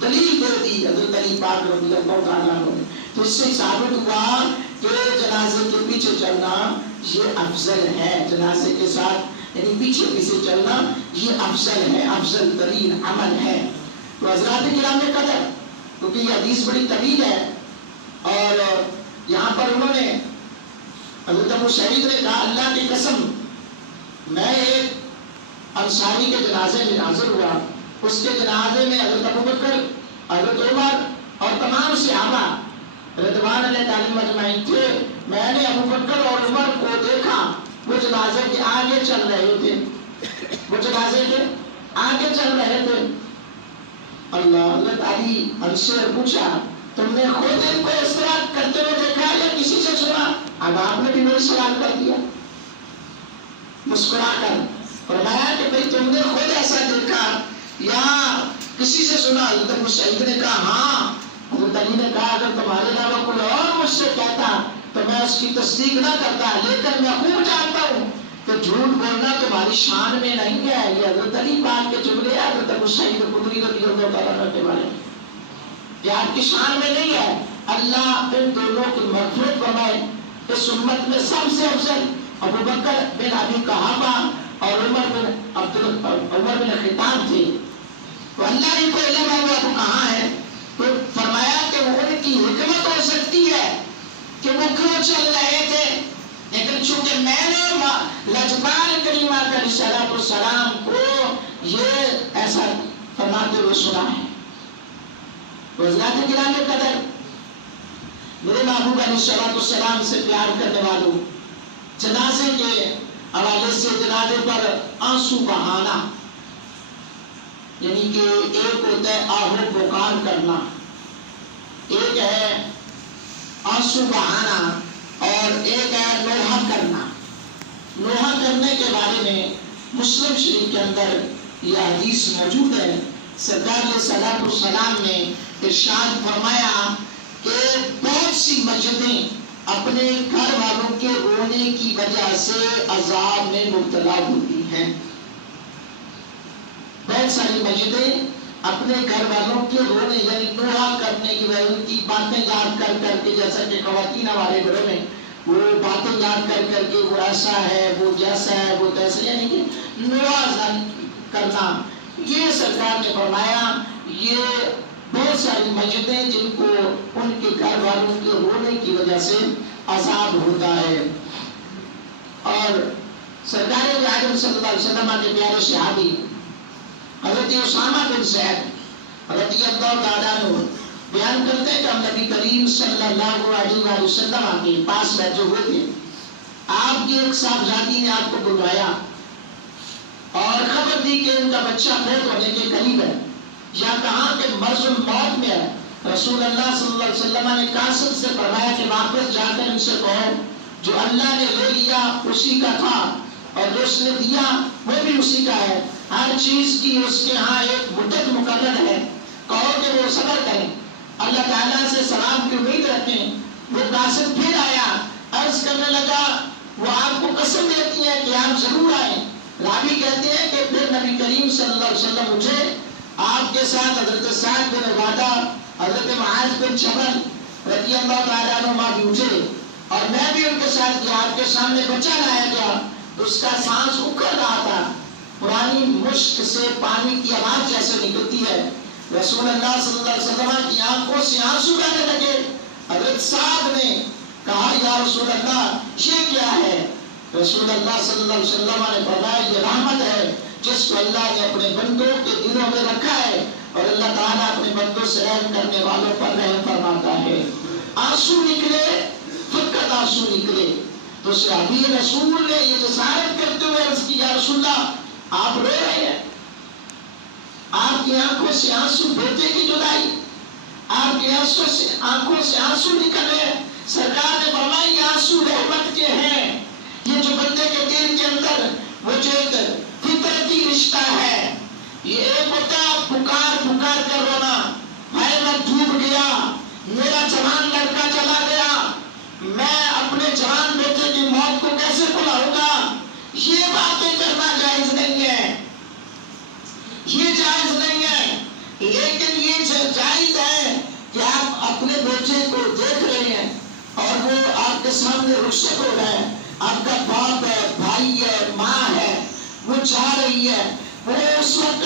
دلیل دے دی حضرت علی پاک رضی اللہ تعالیٰ عنہ نے. تو اس سے ثابت ہوا کہ جنازے کے پیچھے چلنا یہ افضل ہے. جنازے کے ساتھ یعنی پیچھے پیچھے چلنا یہ افضل ہے، افضل ترین عمل ہے. تو حضرات کرام قدر، کیونکہ یہ حدیث بڑی طویل ہے اور یہاں پر انہوں نے حضرت ابو سعید نے کہا اللہ کی قسم میں ایک انصاری کے جنازے میں حاضر ہوا. اس کے جنازے میں حضرت ابو بکر، حضرت عمر اور تمام صحابہ رضوان اللہ تعالی اجمعین تھے. میں نے ابو بکر اور عمر کو دیکھا وہ جنازے کے آگے چل رہے تھے، وہ جنازے کے آگے چل رہے تھے. اللہ تعالی ہم سے پوچھا تم نے خود ان کو اس طرح کرتے ہوئے دیکھا یا کسی سے سنا؟ اب آپ نے بھی میری سوال کر دیا مسکرا کر. فرمایا کہ بھئی تم نے خود ایسا دیکھا یا کسی سے سنا؟ حضرت ابو سعید نے کہا ہاں. حضرت علی نے کہا اگر تمہارے علاوہ کوئی اور مجھ سے کہتا تو میں اس کی تصدیق نہ کرتا، لیکن میں خوب جانتا ہوں کہ جھوٹ بولنا تمہاری شان میں نہیں ہے. یہ حضرت علی پاک کے جملے حضرت ابو سعید خدری رضی اللہ تعالیٰ عنہ کے بارے میں، یہ آپ کی شان میں نہیں ہے. اللہ ان دونوں کی مغفرت فرمائے. اس امت میں سب سے افضل ابو بکر بن ابی قحافہ اور عمر بن خطاب تھے. تو اللہ ان کو علم ہے وہ اب کہاں ہے. تو فرمایا کہ وہ ان کی حکمت ہو سکتی ہے کہ وہ کیوں چل رہے تھے، لیکن چونکہ میں نے لجپال کریمہ علیہ السلام کو یہ ایسا فرماتے ہوئے سنا ہے. حضرات کرام قدر، میرے محبوب علیہ السلام سے پیار کرنے والوں، جنازے کے حوالے سے جنازے پر آنسو بہانا، یعنی کہ ایک ہوتا ہے آہو پکار کرنا، ایک ہے آنسو بہانا اور ایک ہے نوحہ کرنا. نوحہ کرنے کے بارے میں مسلم شریف کے اندر یہ حدیث موجود ہے. سرکار علیہ السلام نے ارشاد فرمایا کہ بہت سی مسجدیں اپنے گھر والوں کے رونے کی وجہ سے عذاب میں مبتلا ہوتی ہیں. بہت ساری مسجدیں اپنے گھر والوں کے رونے یعنی نوحہ کرنے کی وجہ ان کی باتیں یاد کر کر کے، جیسا کہ خواتین والے گھروں میں وہ باتیں یاد کر کر کے وہ ایسا ہے، وہ جیسا ہے، وہ تیسا، یعنی کہ نوحہ کرنا. یہ سرکار نے فرمایا یہ بہت ساری مسجدیں جن کو ان کے گھر والوں کے رونے کی وجہ سے عذاب ہوتا ہے. اور سرکار عالم صلی اللہ علیہ وسلم کے پیارے صحابی حضرت اسامہ بن زید رضی اللہ تعالیٰ عنہ بیان کرتے ہیں کہ ہم نبی کریم صلی اللہ علیہ وسلم کے پاس بیٹھے ہوئے تھے. آپ کی ایک صاحبزادی نے آپ کو بلوایا اور خبر دی کہ ان کا بچہ فوت ہونے کے قریب ہے یا کہاں کہ مرض موت میں ہے. رسول اللہ صلی اللہ علیہ وسلم نے قاسم سے فرمایا کہ واپس جا کر ان سے کہو جو اللہ نے لے لیا اسی کا تھا اور جو اس نے دیا وہ بھی اسی کا ہے. ہر چیز کی اس کے ہاں ایک مدت مقرر ہے. کہو کہ وہ صبر کریں، اللہ تعالیٰ سے سلام کی امید رکھیں. وہ قاسم پھر آیا، عرض کرنے لگا وہ آپ کو قسم دیتی ہے کہ آپ ضرور آئیں. راوی کہتے ہیں کہ پھر نبی کریم صلی اللہ علیہ وسلم اٹھے، آپ کے ساتھ حضرت سعد بن عبادہ، حضرت معاذ بن جبل رضی اللہ تعالیٰ عنہ بھی اٹھے اور میں بھی ان کے ساتھ گیا. آپ کے سامنے بچہ لایا گیا، اس کا سانس اکھڑ رہا تھا، پرانی مشک سے پانی کی آواز جیسے نکلتی ہے. رسول اللہ صلی اللہ علیہ وسلم کی آنکھوں سے آنسو بہنے لگے. حضرت سعد نے کہا یا رسول اللہ یہ کیا ہے؟ رسول اللہ صلی اللہ علیہ وسلم نے فرمایا یہ رحمت ہے جس کو اللہ نے اپنے بندوں کے دلوں میں رکھا ہے اور اللہ تعالیٰ اپنے بندوں سے رحم کرنے والوں پر رحم فرماتا ہے. آنسو نکلے، فقط آنسو نکلے. تو صحابی رسول نے یہ جسارت کرتے ہوئے عرض کی یا رسول اللہ آپ رو رہے ہیں، آپ کی آنکھوں سے آنسو، بیٹے کی جدائی، آپ کی آنکھوں سے آنسو نکل رہے. سرکار نے فرمایا یہ آنسو رحمت کے ہیں. یہ جو بندے کے دل کے اندر وہ جو ایک فطرتی رشتہ ہے، یہ ایک ہوتا پکار پکار کر رونا، میں ڈوب گیا، میرا جوان لڑکا چلا گیا، میں اپنے جوان بیٹے کی موت کو کیسے بھلاؤں گا. یہ باتیں کرنا جائز نہیں ہے، یہ جائز نہیں ہے. لیکن یہ جنازے کو دیکھ رہے ہیں اور وہ آپ کے سامنے رخصت ہو رہا ہے، آپ کا باپ ہے، بھائی ہے، ماں ہے، وہ جا رہی ہے، وہ اس وقت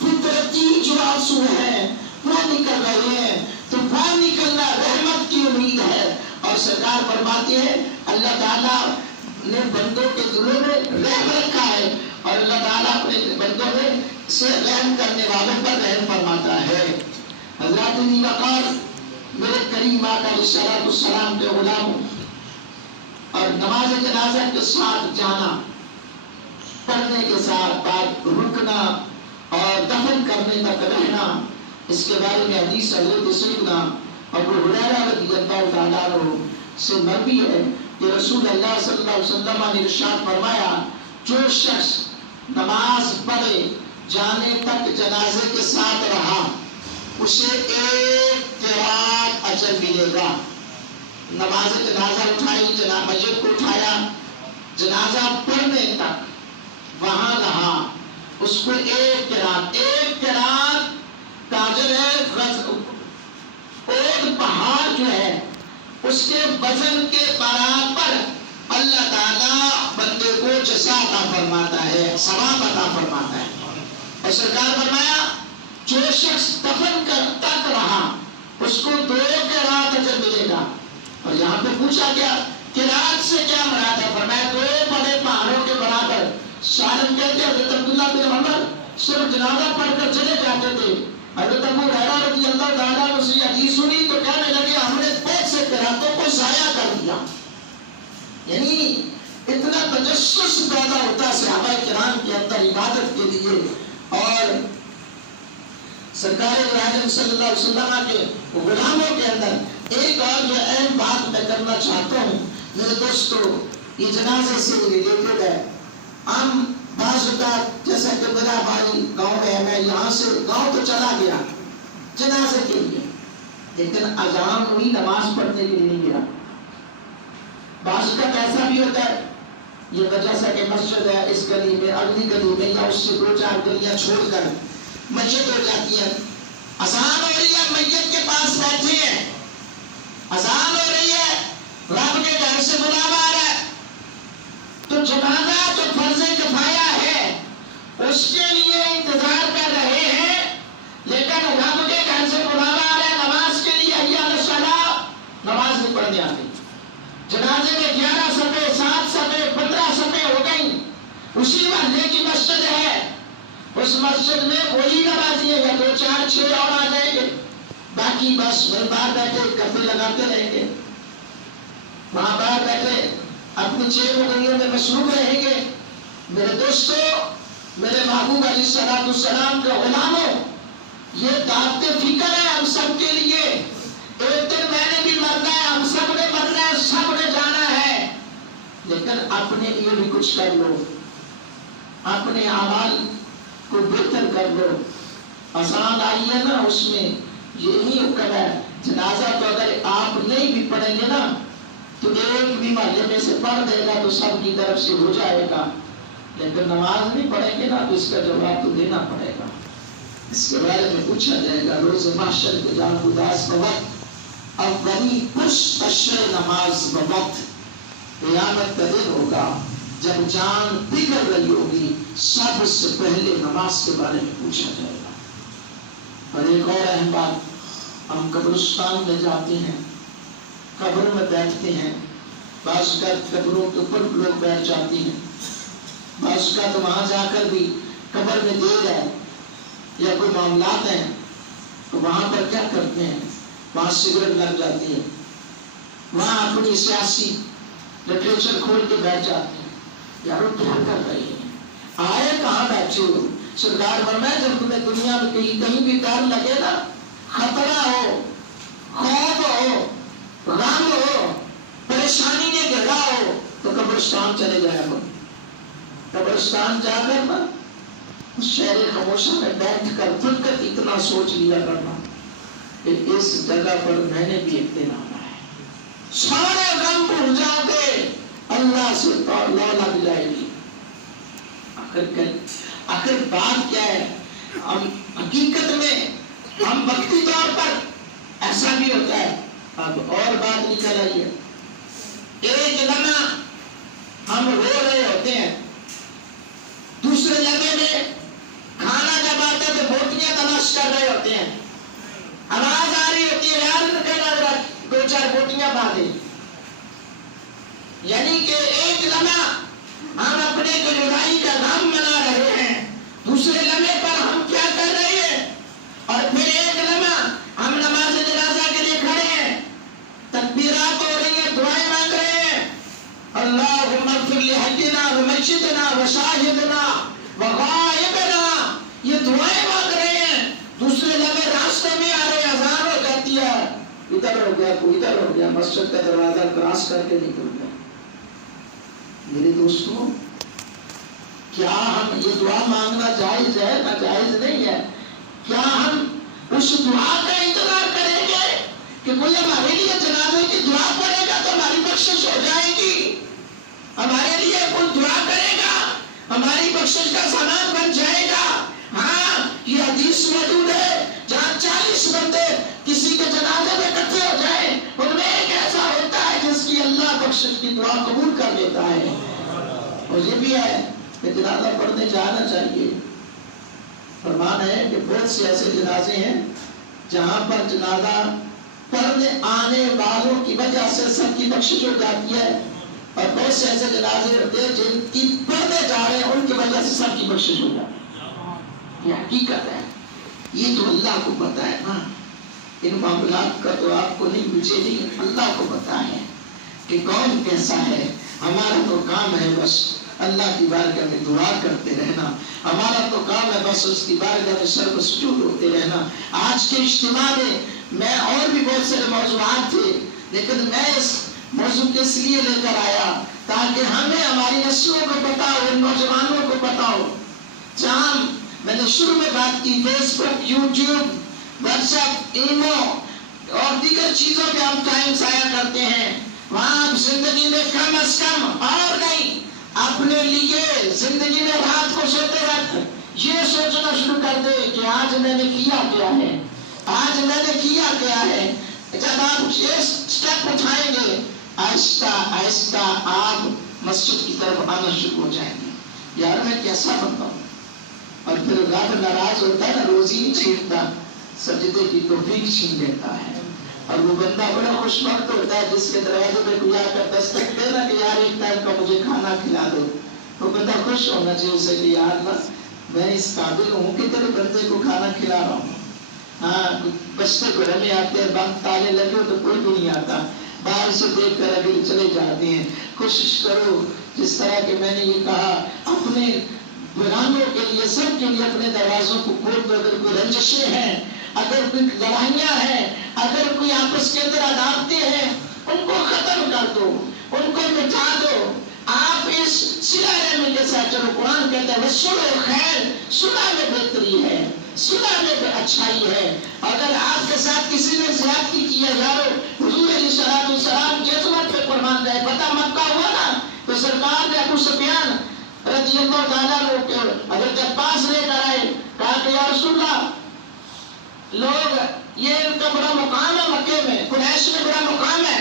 فطرتی جو آنسو ہیں وہ نکل رہے ہیں، تو وہ نکلنا رحمت کی امید ہے۔ اور سرکار فرماتے ہیں اللہ تعالیٰ نے بندوں کے دلوں میں رحم رکھا ہے، اور اللہ تعالیٰ اپنے بندوں میں سے رحم کرنے والوں پر رحم فرماتا ہے۔ حضرات وقار میرے کریم آقا علیہ الصلوۃ والسلام کے غلاموں، اور نماز جنازہ کے ساتھ جانا، پڑھنے کے ساتھ بعد رکنا اور دفن کرنے تک رہنا، اس کے بارے میں حدیث حضرت سیدنا ابو ہریرہ رضی اللہ تعالیٰ عنہ سے مروی ہے کہ رسول اللہ صلی اللہ علیہ وسلم نے ارشاد فرمایا، جو شخص نماز پڑھے جانے تک جنازے کے ساتھ رہا، اسے 1 قرات اجر ملے گا۔ نماز جنازہ اٹھائی، میت کو اٹھایا، جنازہ پڑھنے تک وہاں رہا، اس کو 1 قرات کا اجر ہے۔ اور پہاڑ جو ہے اس کے وزن کے برابر اللہ تعالیٰ بندے کو جزا عطا فرماتا ہے، ثواب عطا فرماتا ہے۔ اور سرکار فرمایا جو شخص دفن تک رہا اس کو 2 قرات اجر ملے گا۔ اور یہاں پہ پوچھا گیا قرات سے کیا مراد ہے؟ فرمایا 2 بڑے پہاڑوں کے برابر۔ شاعر کہتے ہیں حضرت عبداللہ بن عمر صرف جنازہ پڑھ کر چلے جاتے تھے، حضرت ابو ہریرہ رضی اللہ تعالیٰ عنہ سے حدیث سنی تو کہنے لگے ہم نے بہت سے قراتوں کو ضائع کر دیا۔ یعنی اتنا تجسس پیدا ہوتا صحابہ کرام کے اندر عبادت کے لیے۔ اور سرکار اعظم صلی اللہ علیہ وسلم کے غلاموں کے اندر ایک اور جو اہم بات میں کرنا چاہتا ہوں میرے دوستو، یہ جنازے سے ریلیٹڈ ہے۔ ہم بعض اوقات جیسا کہ میرا بھائی گاؤں میں ہے، میں یہاں سے گاؤں تو چلا گیا جنازے کے لیے، لیکن اذان ہوئی نماز پڑھنے کے لیے نہیں گیا۔ بعض اوقات ایسا بھی ہوتا ہے، یہ وجہ سے کہ مسجد ہے اس گلی میں، اگلی گلی میں، یا اس سے 2-4 گلیاں چھوڑ کر مسجد ہو جاتی ہے، اذان ہو رہی ہے، میت کے پاس بیٹھے ہیں، اذان ہو رہی ہے، رب کے گھر سے بلاوا آ رہا ہے، تو جنازہ جو فرض کفایہ ہے اس کے لیے انتظار کر رہے ہیں، لیکن رب کے گھر سے بلاوا آ رہا ہے نماز کے لیے، حی علی الصلاۃ، نماز نہیں پڑھنے آتی۔ جنازے میں 11 صفحے، 7 صفحے، 15 صفحے ہو گئی، اسی محلے کی مسجد ہے، اس مسجد میں وہی نمازی ہے، یا 2 4 6 اور آ جائیں گے، باقی بس باہر بیٹھے کفے لگاتے رہیں گے، وہاں باہر بیٹھے اپنی 6 مغیوں میں مصروف رہیں گے۔ میرے دوستو، میرے محبوب علیہ الصلوۃ والسلام کے غلاموں، یہ دعوت فکر ہے ہم سب کے لیے۔ ایک دن میں نے بھی مرنا ہے، ہم سب نے مرنا ہے، سب نے جانا ہے، لیکن اپنے لیے بھی کچھ کر لو، اپنے اعمال کو بہتر کر لو۔ آسان آئی ہے نا، اس میں یہی حکم ہے، جنازہ تو اگر آپ نہیں بھی پڑھیں گے نا تو ایک بھی محلے میں سے پڑھ دے گا تو سب کی طرف سے ہو جائے گا، لیکن نماز نہیں پڑھیں گے نا تو اس کا جواب تو دینا پڑے گا، اس کے بارے میں پوچھا جائے گا۔ روز محشر کے جان اداس بوقت اولی پش اشر نماز بوقت، قیامت کا دن ہوگا جب جان بگڑ رہی ہوگی، سب سے پہلے نماز کے بارے میں پوچھا جائے گا۔ اور ایک اور اہم بات، ہم قبرستان میں جاتے ہیں، قبروں میں بیٹھتے ہیں، بعض کا قبروں کے اوپر لوگ بیٹھ جاتے ہیں، بعض کا تو وہاں جا کر بھی قبر میں دیر ہے یا کوئی معاملات ہیں تو وہاں پر کیا کرتے ہیں، وہاں سگریٹ لگ جاتی ہے، وہاں اپنی سیاسی لٹریچر کھول کے بیٹھ جاتے ہیں۔ یارو کیا کر رہے ہیں، آئے کہاں بیٹھے ہو؟ سرکار فرمایا جب تمہیں دنیا میں کہیں بھی ڈر لگے نا، خطرہ ہو، خوف ہو، غم ہو، پریشانی نے گھیرا ہو تو قبرستان چلے جایا کرو۔ قبرستان جا کر نا شہر خاموشہ میں بیٹھ کر خود کر اتنا سوچ لیا کرنا کہ اس جگہ پر میں نے بھی ایک دن آنا ہے، سارے غم بھول جا کے اللہ سے توبہ لگ جائے گی۔ آخر بات کیا ہے، ہم حقیقت میں ہم وقتی طور پر ایسا بھی ہوتا ہے اب اور بات نکل آئی ہے، ایک لمحہ ہم رو رہے ہوتے ہیں، دوسرے لمحے میں کھانا جب آتا ہے تو بوٹیاں تلاش کر رہے ہوتے ہیں، آواز آ رہی ہوتی ہے یار کہنا دو چار بوٹیاں باندھے، یعنی کہ ایک لمحہ ہم اپنے جدائی کا غم منا رہے ہیں، دوسرے لمحے پر ہم کیا کر رہے ہیں، اور پھر ایک لمحہ ہم نماز جنازہ کے لیے کھڑے ہیں، تکبیرات ہو رہی ہیں، دعائیں مانگ رہے ہیں، اللہم اغفر لحینا ومیتنا وشاہدنا وغائبنا، یہ دعائیں مانگ رہے ہیں، دوسرے لمحے راستے میں آ رہے اذان ہو جاتی ہے، ادھر ہو گیا کوئی ادھر ہو گیا، مسجد کا دروازہ کراس کر کے نکل گیا۔ میرے دوستوں، کیا ہم یہ دعا مانگنا جائز ہے؟ ناجائز نہیں ہے؟ کیا ہم اس دعا کا انتظار کریں گے کہ کوئی ہمارے لیے جنازے کی دعا پڑے گا تو ہماری بخشش ہو جائے گی، ہمارے لیے کوئی دعا کرے گا ہماری بخشش کا سامان بن جائے گا؟ ہاں، یہ حدیث موجود ہے جہاں 40 بندے کسی کے جنازے میں اکٹھے ہو جائیں، ان میں ایک ایسا ہوتا ہے جس کی اللہ بخشش کی دعا قبول کر لیتا ہے۔ اور یہ بھی ہے کہ جنازہ پڑھنے جانا چاہیے، فرمان ہے کہ بہت سے ایسے جنازے ہیں جہاں پر جنازہ پڑھنے آنے والوں کی وجہ سے سب کی بخشش ہو جاتی ہے، اور بہت سے ایسے جنازے ہوتے ہیں جن کی پڑھنے جا رہے ہیں ان کی وجہ سے سب کی بخشش ہو جاتی ہے۔ یہ حقیقت ہے، یہ تو اللہ کو پتا ہے نا، ان معاملات کا تو آپ کو نہیں، مجھے نہیں، اللہ کو پتا ہے کہ کون کیسا ہے۔ ہمارا تو کام ہے بس اللہ کی بارگاہ میں دعا کرتے رہنا، ہمارا تو کام ہے بس اس کی بارگاہ میں سر سجود ہوتے رہنا۔ آج کے اجتماع میں اور بھی بہت سارے موضوعات تھے، لیکن میں اس موضوع کو اس لیے لے کر آیا تاکہ ہمیں ہماری نسلوں کو پتا ہو، ان نوجوانوں کو پتا ہو۔ جہاں میں نے شروع میں بات کی فیس بک، یوٹیوب، واٹس ایپ، ایمو اور دیگر چیزوں پہ ہم ٹائم ضائع کرتے ہیں، وہاں آپ زندگی میں کم از کم اور نہیں اپنے لیے زندگی میں رات کو سوتے وقت یہ سوچنا شروع کر دے کہ آج میں نے کیا کیا ہے، آج میں نے کیا کیا ہے۔ جب آپ یہ سٹیپ اٹھائیں گے آہستہ آہستہ آپ مسجد کی طرف آنا شروع ہو جائیں گے، یار میں کیسا بنتا ہوں، اور پھر رب ناراض ہوتا ہے نا، روزی نہیں چھینتا، سجدے کی توفیق چھین لیتا ہے، اور وہ بندہ بڑا خوش وقت ہوتا ہے جس کے دروازے پہ کوئی آ کر دستک دے نا کہ یار ایک ٹائم کا مجھے کھانا کھلا دو، وہ بندہ خوش ہونا چاہیے اسے کہ یار بس میں اس قابل ہوں کہ تیرے بندے کو کھانا کھلا رہا ہوں۔ ہاں، بچتے گھر میں آتے ہیں، بند تالے لگے ہو تو کوئی بھی نہیں آتا، باہر سے دیکھ کر اگلے چلے جاتے ہیں۔ کوشش کرو جس طرح کہ میں نے یہ کہا، اپنے بیگانوں کے لیے، سب کے لیے اپنے دروازوں کو کھول دو۔ اگر کوئی رنجشیں ہیں، اگر کوئی لڑائیاں ہیں، اگر کوئی آپس کے اندر عداوتیں ہیں، ان کو ختم کر دو، ان کو مٹا دو۔ آپ اس صلہ رحمی کے ساتھ چلو۔ قرآن کہتا ہے وَصُلُحُ خیر، صلح میں بہتری ہے، صلح میں اچھائی ہے۔ اگر آپ کے ساتھ کسی نے زیادتی کی ہے، یارو حضور علیہ السلام کی عظمت پہ قربان جائے، پتہ مکہ ہوا نا تو سرکار نے ابو سفیان رضی اللہ تعالیٰ عنہ کو حضرت عباس لے کر آئے، کہا کہ یا رسول اللہ، لوگ یہ ان کا بڑا مقام ہے مکے میں، قریش میں بڑا مقام ہے،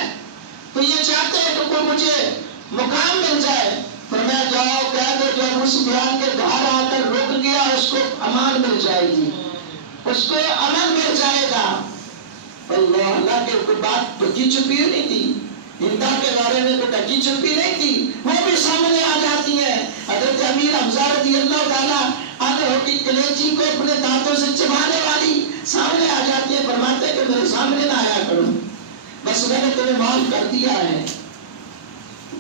تو یہ چاہتے ہیں کہ کوئی مجھے مقام مل جائے۔ فرمایا جاؤ کہہ دو جو ابو سفیان کے گھر آ کر رک گیا اس کو امان مل جائے گی، اس کو امن مل جائے گا۔ اللہ اللہ کے کوئی بات ڈکی چھپی نہیں تھی، ہندا کے بارے میں کوئی ڈکی چھپی نہیں تھی، وہ بھی سامنے آ جاتی ہے۔ حضرت امیر حمزہ رضی اللہ تعالیٰ عنہ کی کلیجی کو اپنے دانتوں سے چبانے والی سامنے آ جاتی ہے، فرماتے کہ میرے سامنے نہ آیا کرو، بس میں نے تمہیں معاف کر دیا ہے۔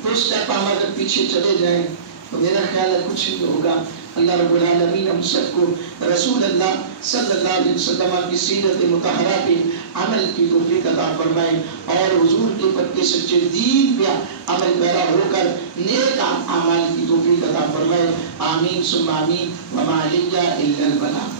تو اس ٹائپ ہم اگر پیچھے چلے جائیں تو میرا خیال ہے کچھ نہیں ہوگا۔ اللہ رب العالمین ہم سب کو رسول اللہ صلی اللہ علیہ وسلم کی سیرت مطہرہ پہ عمل کی توفیق عطا فرمائے، اور حضور کے پکے سچے دین پہ عمل پیرا ہو کر نیک اعمال کی توفیق عطا فرمائے۔ آمین ثم آمین، وما علیہ الا البلاغ۔